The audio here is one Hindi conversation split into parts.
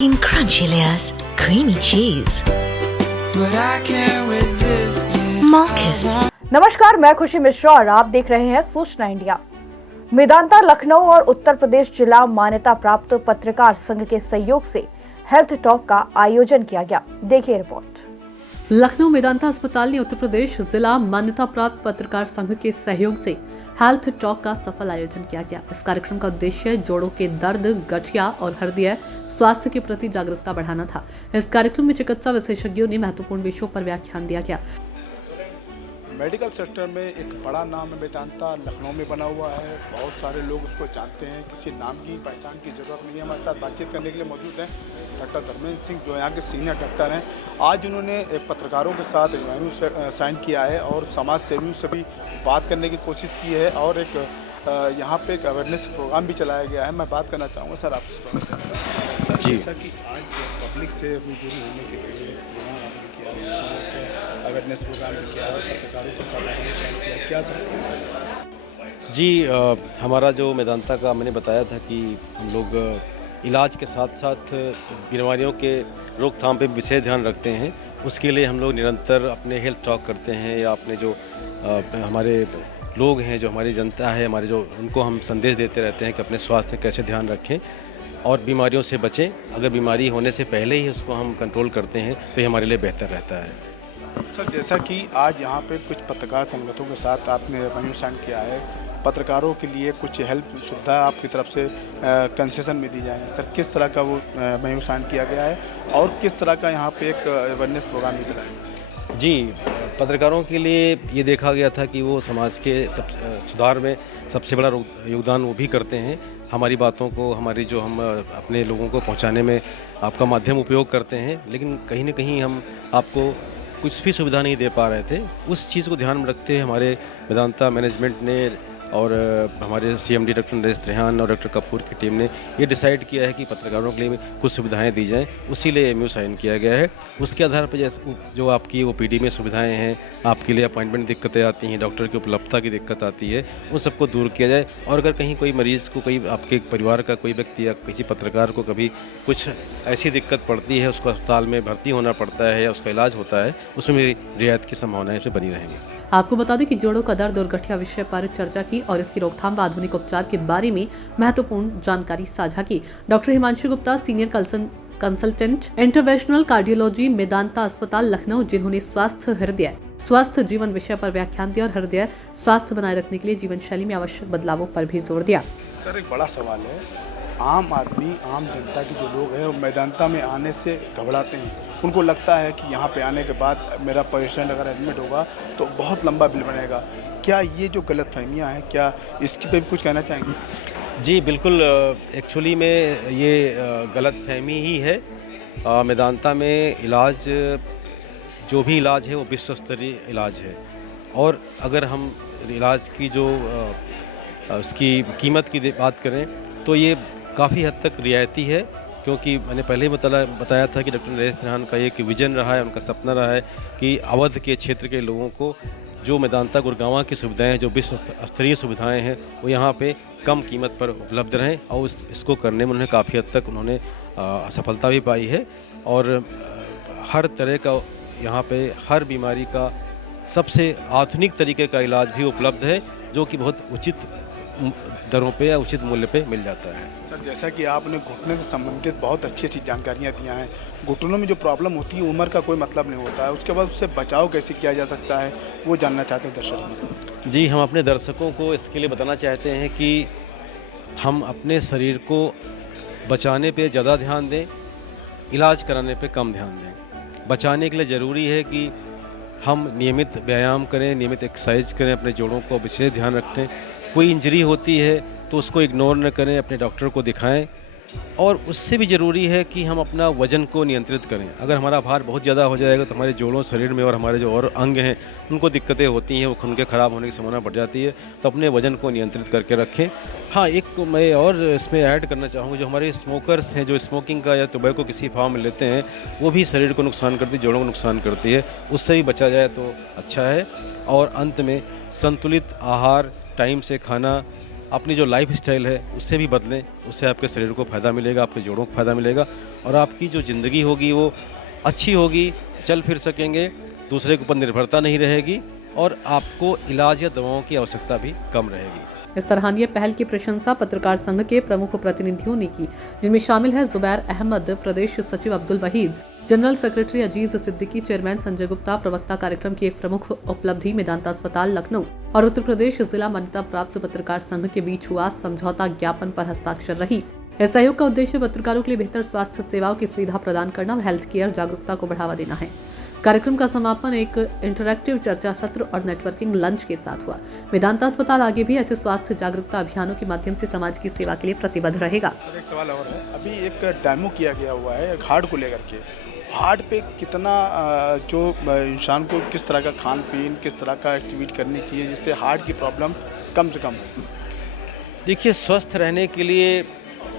In crunchy layers, creamy cheese. But I can't resist it. Marcus. नमस्कार, मैं खुशी मिश्रा और आप देख रहे हैं सूचना इंडिया। मेदांता लखनऊ और उत्तर प्रदेश जिला मान्यता प्राप्त पत्रकार संघ के सहयोग से हेल्थ टॉक का आयोजन किया गया। देखिए रिपोर्ट। लखनऊ मेदांता अस्पताल ने उत्तर प्रदेश जिला मान्यता प्राप्त पत्रकार संघ के सहयोग से हेल्थ टॉक का सफल आयोजन किया गया। इस कार्यक्रम का उद्देश्य जोड़ों के दर्द, गठिया और हृदय स्वास्थ्य के प्रति जागरूकता बढ़ाना था। इस कार्यक्रम में चिकित्सा विशेषज्ञों ने महत्वपूर्ण विषयों पर व्याख्यान दिया गया। मेडिकल सेक्टर में एक बड़ा नाम है मेदांता, लखनऊ में बना हुआ है। बहुत सारे लोग उसको जानते हैं, किसी नाम की पहचान की जरूरत नहीं है। हमारे साथ बातचीत करने के लिए मौजूद हैं डॉक्टर धर्मेंद्र सिंह, जो यहाँ के सीनियर डॉक्टर हैं। आज उन्होंने पत्रकारों के साथ एमओयू साइन किया है और समाज सेवियों से भी बात करने की कोशिश की है और एक यहाँ पे एक अवेयरनेस प्रोग्राम भी चलाया गया है। मैं बात करना चाहूँगा सर आपसे। सर जी, जैसा कि आज पब्लिक से रूबरू होने के लिए अवेयरनेस प्रोग्राम किया और पत्रकारों के साथ किया, क्या सोचते जी हमारा जो मेदांता का मैंने बताया था कि हम लोग इलाज के साथ साथ बीमारियों के रोकथाम पे विशेष ध्यान रखते हैं। उसके लिए हम लोग निरंतर अपने हेल्थ टॉक करते हैं या अपने जो हमारे लोग हैं, जो हमारी जनता है, हमारे जो उनको हम संदेश देते रहते हैं कि अपने स्वास्थ्य कैसे ध्यान रखें और बीमारियों से बचें। अगर बीमारी होने से पहले ही उसको हम कंट्रोल करते हैं तो ये हमारे लिए बेहतर रहता है। सर जैसा कि आज यहाँ पे कुछ पत्रकार संगठनों के साथ आपने एमओयू साइन किया है, पत्रकारों के लिए कुछ हेल्प सुविधा आपकी तरफ से कंसेशन में दी जाएंगी। सर किस तरह का वो एमओयू साइन किया गया है और किस तरह का यहाँ पे एक अवेयरनेस प्रोग्राम भी चलाएंगे? जी, पत्रकारों के लिए ये देखा गया था कि वो समाज के सुधार में सबसे बड़ा योगदान वो भी करते हैं। हमारी बातों को, हमारी जो हम अपने लोगों को पहुंचाने में आपका माध्यम उपयोग करते हैं, लेकिन कहीं न कहीं हम आपको कुछ भी सुविधा नहीं दे पा रहे थे। उस चीज़ को ध्यान में रखते हुए हमारे वेदांता मैनेजमेंट ने और हमारे सीएमडी डॉक्टर नरेश त्रेहान और डॉक्टर कपूर की टीम ने ये डिसाइड किया है कि पत्रकारों के लिए कुछ सुविधाएं दी जाएं। उसी लिए एमओयू साइन किया गया है। उसके आधार पर जैसे जो आपकी ओपीडी में सुविधाएं हैं, आपके लिए अपॉइंटमेंट दिक्कतें आती हैं, डॉक्टर की उपलब्धता की दिक्कत आती है, उन सबको दूर किया जाए। और अगर कहीं कोई मरीज़ को, कोई आपके परिवार का कोई व्यक्ति या किसी पत्रकार को कभी कुछ ऐसी दिक्कत पड़ती है, उसको अस्पताल में भर्ती होना पड़ता है या उसका इलाज होता है, उसमें मेरी रियायत की संभावनाएँ उसमें बनी रहेंगी। आपको बता दें कि जोड़ों का दर्द और गठिया विषय पर चर्चा की और इसकी रोकथाम व आधुनिक उपचार के बारे में महत्वपूर्ण जानकारी साझा की। Doctor Himanshu Gupta, senior consultant interventional cardiology, Medanta अस्पताल लखनऊ, जिन्होंने स्वस्थ जीवन विषय पर व्याख्यान दिया और हृदय स्वास्थ्य बनाए रखने के लिए जीवन शैली में आवश्यक बदलावों पर भी जोर दिया। सर एक बड़ा सवाल है, आम आदमी, आम जनता के जो लोग हैं वो मेदांता में आने से घबराते हैं। उनको लगता है कि यहाँ पे आने के बाद मेरा पेशेंट अगर एडमिट होगा तो बहुत लंबा बिल बनेगा। क्या ये जो गलतफहमियाँ हैं, क्या इसकी पे भी कुछ कहना चाहेंगे? जी बिल्कुल, एक्चुअली में ये गलतफहमी ही है। मेदांता में इलाज, जो भी इलाज है वो विश्व स्तरीय इलाज है और अगर हम इलाज की जो उसकी कीमत की बात करें तो ये काफ़ी हद तक रियायती है, क्योंकि मैंने पहले ही बताया था कि डॉक्टर नरेश त्रेहान का एक विजन रहा है, उनका सपना रहा है कि अवध के क्षेत्र के लोगों को जो मेदांता गुड़गांव की सुविधाएं, जो विश्व स्तरीय सुविधाएं हैं, वो यहाँ पे कम कीमत पर उपलब्ध रहें और इसको करने में उन्हें काफ़ी हद तक उन्होंने सफलता भी पाई है। और हर तरह का यहाँ पे हर बीमारी का सबसे आधुनिक तरीके का इलाज भी उपलब्ध है, जो कि बहुत उचित दरों पे या उचित मूल्य पे मिल जाता है। सर जैसा कि आपने घुटने से संबंधित बहुत अच्छी अच्छी जानकारियाँ दिया हैं, घुटनों में जो प्रॉब्लम होती है उम्र का कोई मतलब नहीं होता है, उसके बाद उससे बचाव कैसे किया जा सकता है, वो जानना चाहते हैं दर्शक। जी, हम अपने दर्शकों को इसके लिए बताना चाहते हैं कि हम अपने शरीर को बचाने पे ज़्यादा ध्यान दें, इलाज कराने पे कम ध्यान दें। बचाने के लिए ज़रूरी है कि हम नियमित व्यायाम करें, नियमित एक्सरसाइज करें, अपने जोड़ों को विशेष ध्यान रखें। कोई इंजरी होती है तो उसको इग्नोर न करें, अपने डॉक्टर को दिखाएं। और उससे भी ज़रूरी है कि हम अपना वज़न को नियंत्रित करें। अगर हमारा भार बहुत ज़्यादा हो जाएगा तो हमारे जोड़ों, शरीर में और हमारे जो और अंग हैं उनको दिक्कतें होती हैं, वो खून के ख़राब होने की संभावना बढ़ जाती है। तो अपने वज़न को नियंत्रित करके रखें। हाँ, एक मैं और इसमें ऐड करना चाहूँगा, जो हमारे स्मोकर्स हैं, जो स्मोकिंग का या टोबैको किसी फॉर्म में लेते हैं, वो भी शरीर को नुकसान करती है, जोड़ों को नुकसान करती है। उससे भी बचा जाए तो अच्छा है। और अंत में संतुलित आहार, टाइम से खाना, अपनी जो लाइफ स्टाइल है उससे भी बदलें, उससे आपके शरीर को फ़ायदा मिलेगा, आपके जोड़ों को फ़ायदा मिलेगा और आपकी जो ज़िंदगी होगी वो अच्छी होगी, चल फिर सकेंगे, दूसरे के ऊपर निर्भरता नहीं रहेगी और आपको इलाज या दवाओं की आवश्यकता भी कम रहेगी। इस सराहनीय पहल की प्रशंसा पत्रकार संघ के प्रमुख प्रतिनिधियों ने की, जिनमें शामिल है जुबैर अहमद, प्रदेश सचिव अब्दुल वहीद, जनरल सेक्रेटरी अजीज सिद्दीकी, चेयरमैन संजय गुप्ता। प्रवक्ता कार्यक्रम की एक प्रमुख उपलब्धि मेदांता अस्पताल लखनऊ और उत्तर प्रदेश जिला मान्यता प्राप्त पत्रकार संघ के बीच हुआ समझौता ज्ञापन पर हस्ताक्षर रही। इस सहयोग का उद्देश्य पत्रकारों के लिए बेहतर स्वास्थ्य सेवाओं की सुविधा प्रदान करना और हेल्थ केयर जागरूकता को बढ़ावा देना है। कार्यक्रम का समापन एक इंटरैक्टिव चर्चा सत्र और नेटवर्किंग लंच के साथ हुआ। मेदांता अस्पताल आगे भी ऐसे स्वास्थ्य जागरूकता अभियानों के माध्यम से समाज की सेवा के लिए प्रतिबद्ध रहेगा। एक सवाल और है, अभी एक डेमो किया गया हुआ है हार्ट को लेकर के। हार्ट पे कितना जो इंसान को किस तरह का खान पीन, किस तरह का एक्टिविटी करनी चाहिए जिससे हार्ट की प्रॉब्लम कम से कम हो? देखिए, स्वस्थ रहने के लिए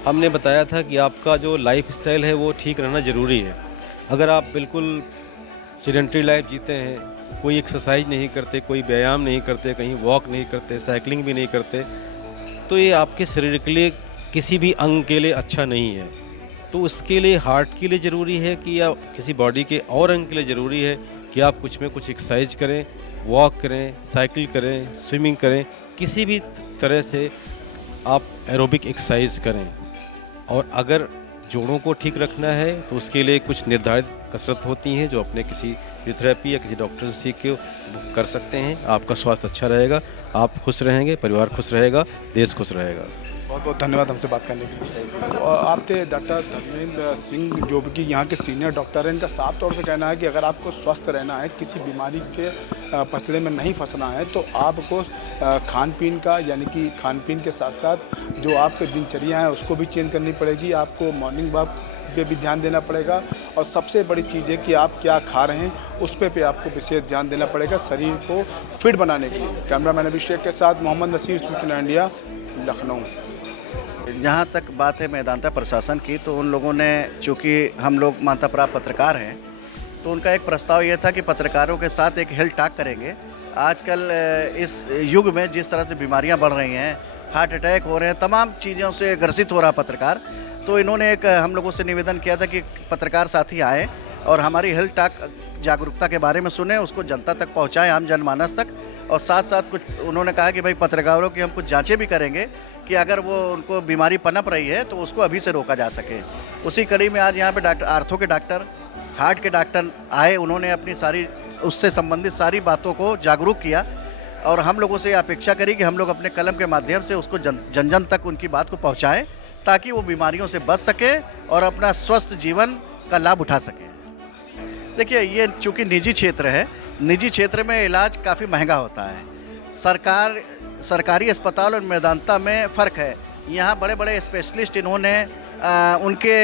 हमने बताया था कि आपका जो लाइफ स्टाइल है वो ठीक रहना ज़रूरी है। अगर आप बिल्कुल सेडेंटरी लाइफ जीते हैं, कोई एक्सरसाइज नहीं करते, कोई व्यायाम नहीं करते, कहीं वॉक नहीं करते, साइकिलिंग भी नहीं करते, तो ये आपके शरीर के लिए किसी भी अंग के लिए अच्छा नहीं है। तो उसके लिए हार्ट के लिए ज़रूरी है कि या किसी बॉडी के और अंग के लिए ज़रूरी है कि आप कुछ में कुछ एक्सरसाइज करें, वॉक करें, साइकिल करें, स्विमिंग करें, किसी भी तरह से आप एरोबिक एक्सरसाइज करें। और अगर जोड़ों को ठीक रखना है तो उसके लिए कुछ निर्धारित कसरत होती हैं जो अपने किसी फिजियोथेरेपी या किसी डॉक्टर से सीख के कर सकते हैं। आपका स्वास्थ्य अच्छा रहेगा, आप खुश रहेंगे, परिवार खुश रहेगा, देश खुश रहेगा। बहुत बहुत धन्यवाद हमसे बात करने के लिए। तो आप थे डॉक्टर धर्मेंद्र सिंह जो कि यहाँ के सीनियर डॉक्टर हैं। इनका साफ तौर पे कहना है कि अगर आपको स्वस्थ रहना है, किसी बीमारी के पचड़े में नहीं फंसना है, तो आपको खान पीन का यानी कि खान पीन के साथ साथ जो आपके दिनचर्या है उसको भी चेंज करनी पड़ेगी। आपको मॉर्निंग वॉक पे भी ध्यान देना पड़ेगा और सबसे बड़ी चीज़ है कि आप क्या खा रहे हैं उस पे आपको विशेष ध्यान देना पड़ेगा शरीर को फिट बनाने के लिए। कैमरामैन अभिषेक के साथ मोहम्मद नसीर, सूचना इंडिया, लखनऊ। जहाँ तक बात है मेदांता प्रशासन की, तो उन लोगों ने, चूँकि हम लोग मान्यता प्राप्त पत्रकार हैं, तो उनका एक प्रस्ताव ये था कि पत्रकारों के साथ एक हेल्थ टॉक करेंगे। आजकल इस युग में जिस तरह से बीमारियाँ बढ़ रही हैं, हार्ट अटैक हो रहे हैं, तमाम चीज़ों से ग्रसित हो रहा पत्रकार, तो इन्होंने एक हम लोगों से निवेदन किया था कि पत्रकार साथी आए और हमारी हेल्थ टॉक जागरूकता के बारे में सुने, उसको जनता तक पहुँचाएँ, आम जनमानस तक। और साथ साथ कुछ उन्होंने कहा कि भाई पत्रकारों की हम कुछ जांचें भी करेंगे कि अगर वो उनको बीमारी पनप रही है तो उसको अभी से रोका जा सके। उसी कड़ी में आज यहाँ पे डॉक्टर आर्थो के डॉक्टर, हार्ट के डॉक्टर आए, उन्होंने अपनी सारी उससे संबंधित सारी बातों को जागरूक किया और हम लोगों से अपेक्षा करी कि हम लोग अपने कलम के माध्यम से उसको जन जन तक उनकी बात को पहुँचाएँ ताकि वो बीमारियों से बच सके और अपना स्वस्थ जीवन का लाभ उठा सके। देखिए, ये चूँकि निजी क्षेत्र है, निजी क्षेत्र में इलाज काफ़ी महंगा होता है। सरकारी अस्पताल और मेदांता में फ़र्क है। यहाँ बड़े बड़े स्पेशलिस्ट इन्होंने उनके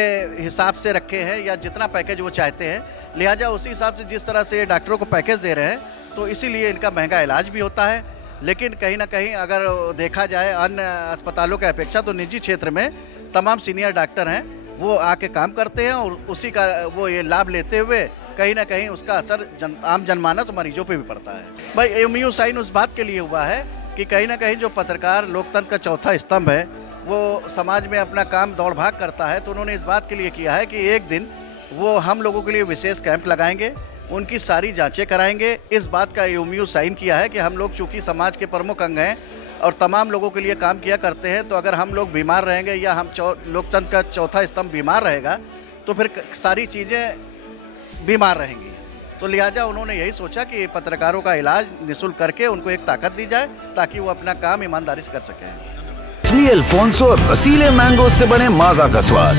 हिसाब से रखे हैं या जितना पैकेज वो चाहते हैं, लिहाजा उसी हिसाब से जिस तरह से डॉक्टरों को पैकेज दे रहे हैं, तो इसीलिए इनका महंगा इलाज भी होता है। लेकिन कहीं ना कहीं अगर देखा जाए अन्य अस्पतालों की अपेक्षा, तो निजी क्षेत्र में तमाम सीनियर डॉक्टर हैं, वो आके काम करते हैं और उसी का वो ये लाभ लेते हुए कहीं ना कहीं उसका असर आम जनमानस मरीजों पे भी पड़ता है। भाई एमयू साइन उस बात के लिए हुआ है कि कहीं ना कहीं जो पत्रकार लोकतंत्र का चौथा स्तंभ है, वो समाज में अपना काम दौड़ भाग करता है, तो उन्होंने इस बात के लिए किया है कि एक दिन वो हम लोगों के लिए विशेष कैंप लगाएंगे, उनकी सारी जांचें कराएंगे। इस बात का एमयू साइन किया है कि हम लोग चूँकि समाज के प्रमुख अंग हैं और तमाम लोगों के लिए काम किया करते हैं, तो अगर हम लोग बीमार रहेंगे या हम लोकतंत्र का चौथा स्तंभ बीमार रहेगा तो फिर सारी चीज़ें बीमार रहेंगी। तो लिहाजा उन्होंने यही सोचा कि पत्रकारों का इलाज निःशुल्क करके उनको एक ताकत दी जाए ताकि वो अपना काम ईमानदारी से कर सकें। असली अल्फोंसो और रसीले मैंगो से बने माजा का स्वाद